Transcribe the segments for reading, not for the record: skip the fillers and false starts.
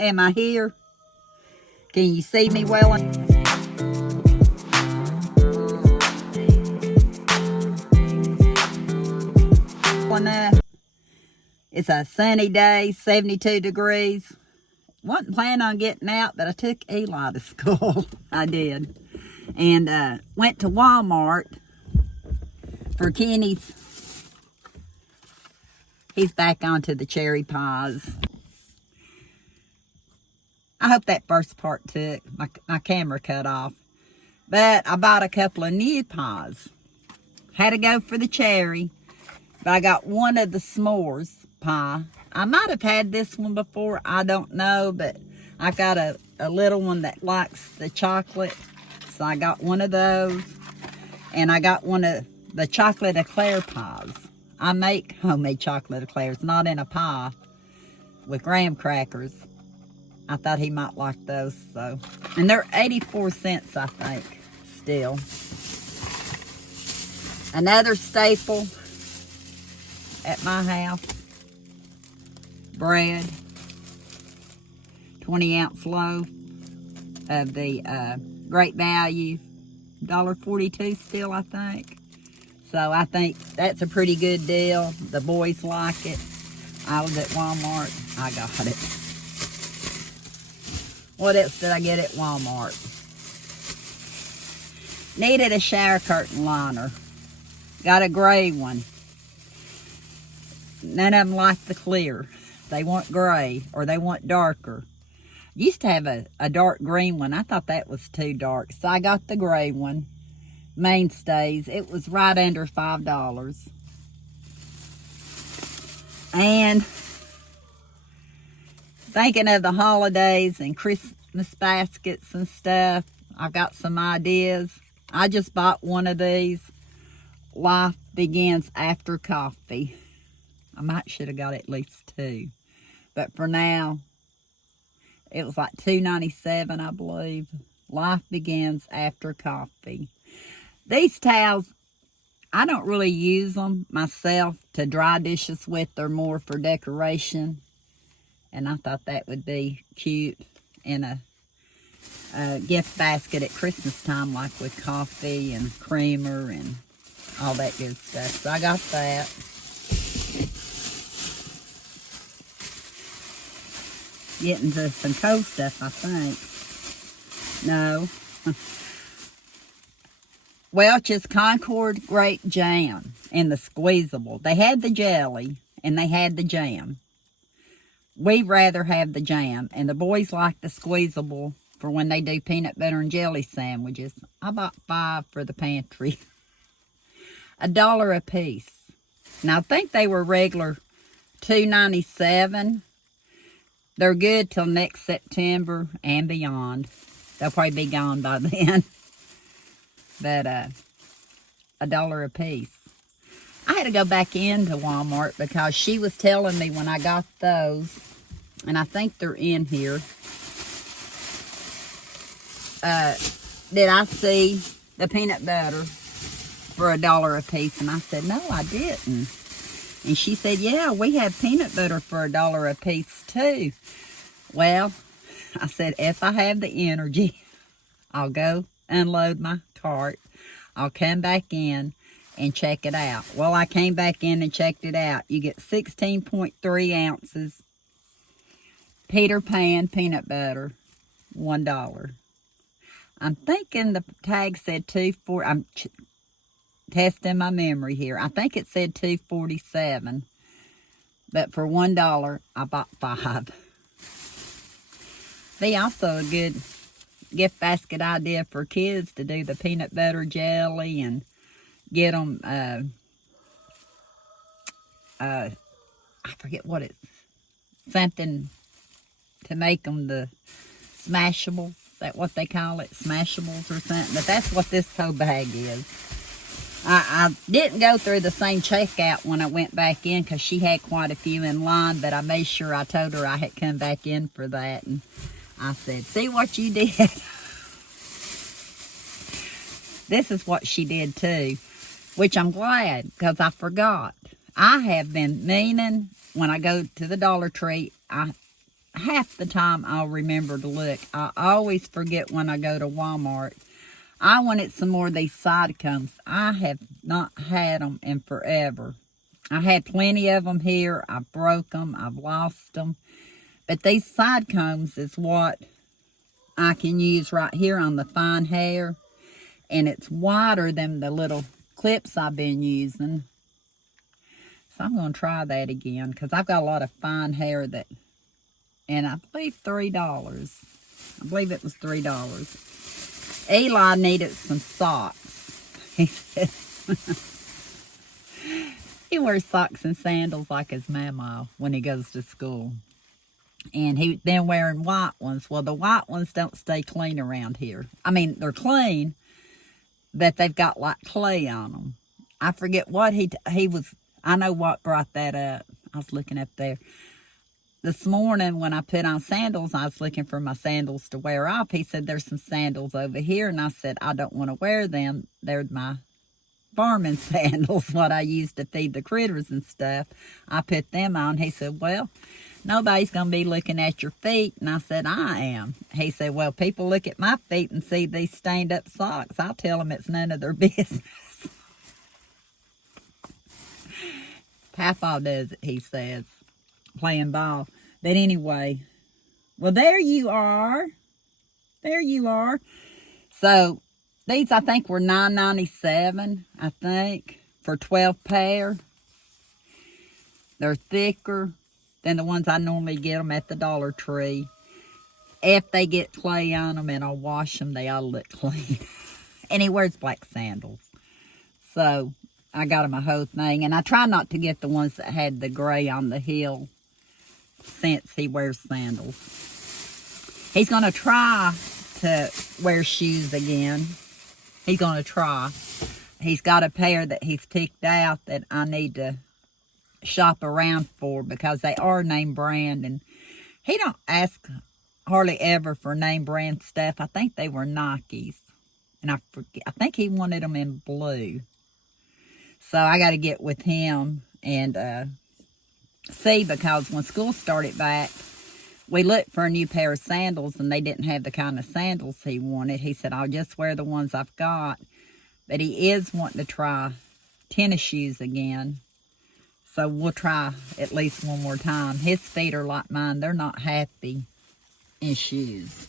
Am I here? Can you see me well? It's a sunny day, 72 degrees. Wasn't planning on getting out, but I took Eli to school. I did. And went to Walmart for Kenny's. He's back onto the cherry pies. I hope that first part took. My camera cut off. But I bought a couple of new pies. Had to go for the cherry. But I got one of the s'mores pie. I might have had this one before. I don't know. But I got a little one that likes the chocolate. So I got one of those. And I got one of the chocolate eclair pies. I make homemade chocolate eclairs, not in a pie, with graham crackers. I thought he might like those, so. And they're 84 cents, I think, still. Another staple at my house, bread. 20-ounce loaf of the Great Value, $1.42 still, I think. So I think that's a pretty good deal. The boys like it. I was at Walmart. I got it. What else did I get at Walmart? Needed a shower curtain liner. Got a gray one. None of them like the clear. They want gray or they want darker. Used to have a dark green one. I thought that was too dark. So I got the gray one. Mainstays. It was right under $5. And thinking of the holidays and Christmas baskets and stuff, I've got some ideas. I just bought one of these. Life begins after coffee. I might should have got at least two. But for now, it was like $2.97, I believe. Life begins after coffee. These towels, I don't really use them myself to dry dishes with. They're more for decoration. And I thought that would be cute in a gift basket at Christmas time, like with coffee and creamer and all that good stuff. So I got that. Getting to some cold stuff, I think. No. Welch's Concord Grape Jam in the squeezable. They had the jelly and they had the jam. We'd rather have the jam, and the boys like the squeezable for when they do peanut butter and jelly sandwiches. I bought 5 for the pantry. $1 a piece. Now, I think they were regular $2.97. They're good till next September and beyond. They'll probably be gone by then. But $1 a piece. I had to go back into Walmart because she was telling me when I got those, and I think they're in here, did I see the peanut butter for $1 a piece? And I said, no, I didn't. And she said, yeah, we have peanut butter for $1 a piece too. Well, I said, if I have the energy, I'll go unload my cart. I'll come back in and check it out. Well, I came back in and checked it out. You get 16.3 ounces Peter Pan peanut butter, $1. I'm thinking the tag said $2.40. I'm testing my memory here. I think it said $2.47. But for $1, I bought 5. Be also a good gift basket idea for kids to do the peanut butter jelly and get them, I forget what it's, something to make them the Smashables. Is that what they call it? Smashables or something. But that's what this whole bag is. I didn't go through the same checkout when I went back in because she had quite a few in line, but I made sure I told her I had come back in for that. And I said, see what you did? This is what she did too, which I'm glad because I forgot. I have been meaning when I go to the Dollar Tree, I half the time I'll remember to look. I always forget when I go to Walmart. I wanted some more of these side combs. I have not had them in forever. I had plenty of them here. I broke them. I've lost them. But these side combs is what I can use right here on the fine hair. And it's wider than the little clips I've been using. So I'm going to try that again because I've got a lot of fine hair that, and I believe $3. I believe it was $3. Eli needed some socks. He said he wears socks and sandals like his mama when he goes to school. And he been wearing white ones. Well, the white ones don't stay clean around here. I mean, they're clean, but they've got like clay on them. I forget what he was. I know what brought that up. I was looking up there. This morning when I put on sandals, I was looking for my sandals to wear off. He said, there's some sandals over here. And I said, I don't want to wear them. They're my farming sandals, what I use to feed the critters and stuff. I put them on. He said, well, nobody's going to be looking at your feet. And I said, I am. He said, well, people look at my feet and see these stained up socks. I'll tell them it's none of their business. Papa does it, he says, playing ball. But anyway, well, there you are. There you are. So these, I think, were $9.97, I think, for 12 pair. They're thicker than the ones I normally get them at the Dollar Tree. If they get clay on them and I'll wash them, they ought to look clean. And he wears black sandals. So I got him a whole thing. And I try not to get the ones that had the gray on the heel since he wears sandals. He's going to try to wear shoes again. He's going to try. He's got a pair that he's picked out that I need to shop around for because they are name brand. And he don't ask hardly ever for name brand stuff. I think they were Nikes. And I forget. I think he wanted them in blue. So I got to get with him and see, because when school started back, we looked for a new pair of sandals and they didn't have the kind of sandals he wanted. He said, I'll just wear the ones I've got. But he is wanting to try tennis shoes again. So we'll try at least one more time. His feet are like mine. They're not happy in shoes.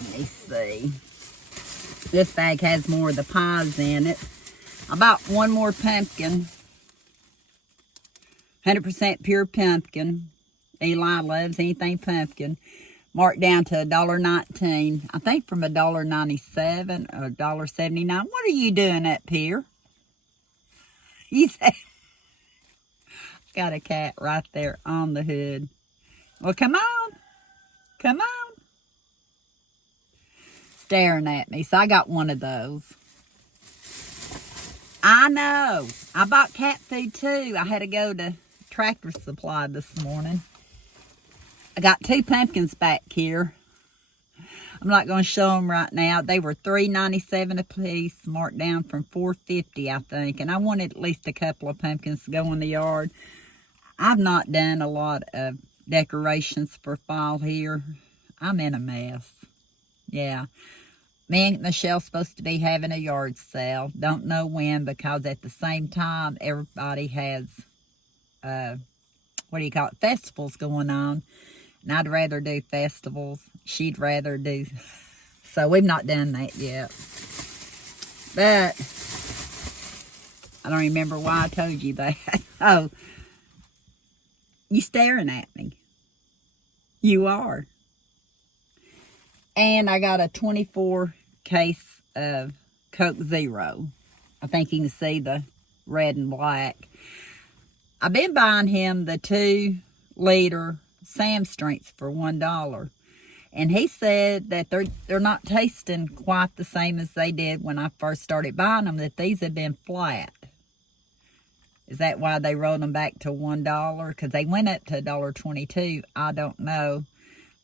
Let me see. This bag has more of the pies in it. I bought one more pumpkin. 100% pure pumpkin. Eli loves anything pumpkin. Marked down to $1.19. I think from $1.97 or $1.79. What are you doing up here? He said, got a cat right there on the hood. Well, come on. Come on. Staring at me. So I got one of those. I know. I bought cat food too. I had to go to Tractor Supply this morning. I got 2 pumpkins back here. I'm not going to show them right now. They were $3.97 a piece, marked down from $4.50, I think. And I wanted at least a couple of pumpkins to go in the yard. I've not done a lot of decorations for fall here. I'm in a mess. Yeah. Me and Michelle's supposed to be having a yard sale. Don't know when, because at the same time, everybody has, festivals going on. And I'd rather do festivals. She'd rather do... So we've not done that yet. But I don't remember why I told you that. Oh, you staring at me. You are. And I got a 24 case of Coke Zero. I think you can see the red and black. I've been buying him the 2-liter Sam Strengths for $1. And he said that they're not tasting quite the same as they did when I first started buying them, that these have been flat. Is that why they rolled them back to $1? Because they went up to $1.22. I don't know.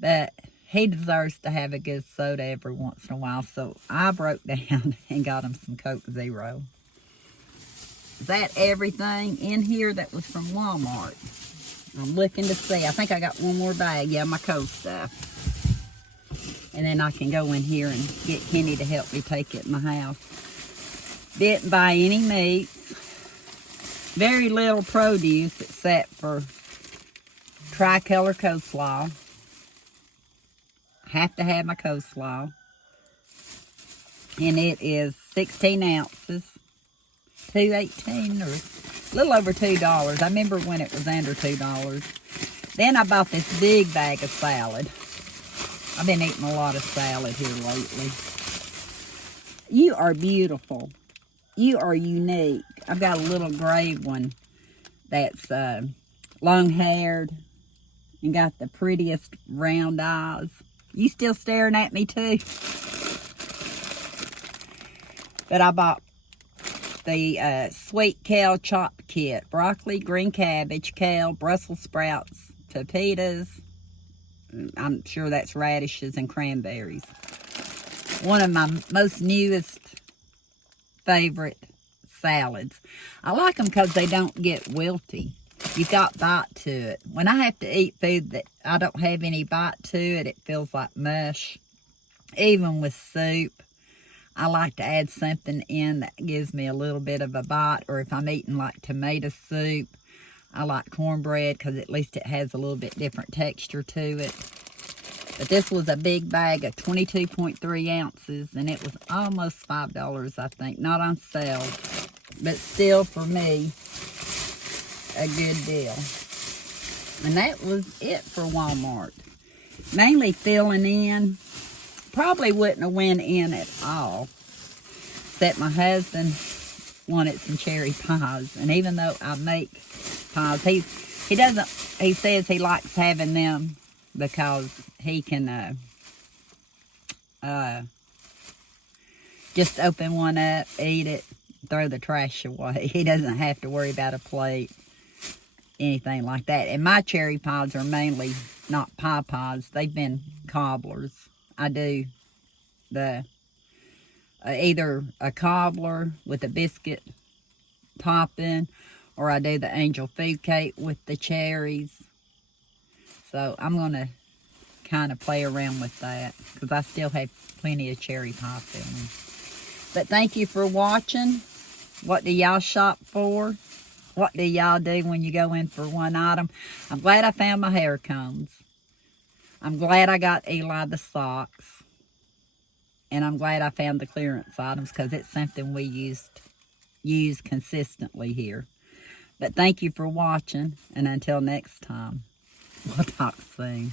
But he deserves to have a good soda every once in a while. So I broke down and got him some Coke Zero. Is that everything in here that was from Walmart? I'm looking to see. I think I got one more bag. Yeah, my cold stuff. And then I can go in here and get Kenny to help me take it in my house. Didn't buy any meats. Very little produce except for tricolor coleslaw. Have to have my coleslaw. And it is 16 ounces. $2.18 or a little over $2. I remember when it was under $2. Then I bought this big bag of salad. I've been eating a lot of salad here lately. You are beautiful. You are unique. I've got a little gray one that's long-haired and got the prettiest round eyes. You still staring at me too? But I bought the sweet kale chop kit. Broccoli, green cabbage, kale, Brussels sprouts, pepitas. I'm sure that's radishes and cranberries. One of my most newest favorite salads. I like them because they don't get wilty. You got bite to it. When I have to eat food that I don't have any bite to it, it feels like mush. Even with soup, I like to add something in that gives me a little bit of a bite. Or if I'm eating like tomato soup, I like cornbread because at least it has a little bit different texture to it. But this was a big bag of 22.3 ounces, and it was almost $5, I think. Not on sale, but still for me, a good deal. And that was it for Walmart. Mainly filling in. Probably wouldn't have went in at all, except my husband wanted some cherry pies. And even though I make pies, he says he likes having them because he can just open one up, eat it, throw the trash away. He doesn't have to worry about a plate, anything like that. And my cherry pies are mainly not pie pies. They've been cobblers. I do the either a cobbler with a biscuit topping, or I do the angel food cake with the cherries. So I'm going to kind of play around with that because I still have plenty of cherry pie filling. But thank you for watching. What do y'all shop for? What do y'all do when you go in for one item? I'm glad I found my hair combs. I'm glad I got Eli the socks. And I'm glad I found the clearance items because it's something we use consistently here. But thank you for watching. And until next time, we'll talk soon.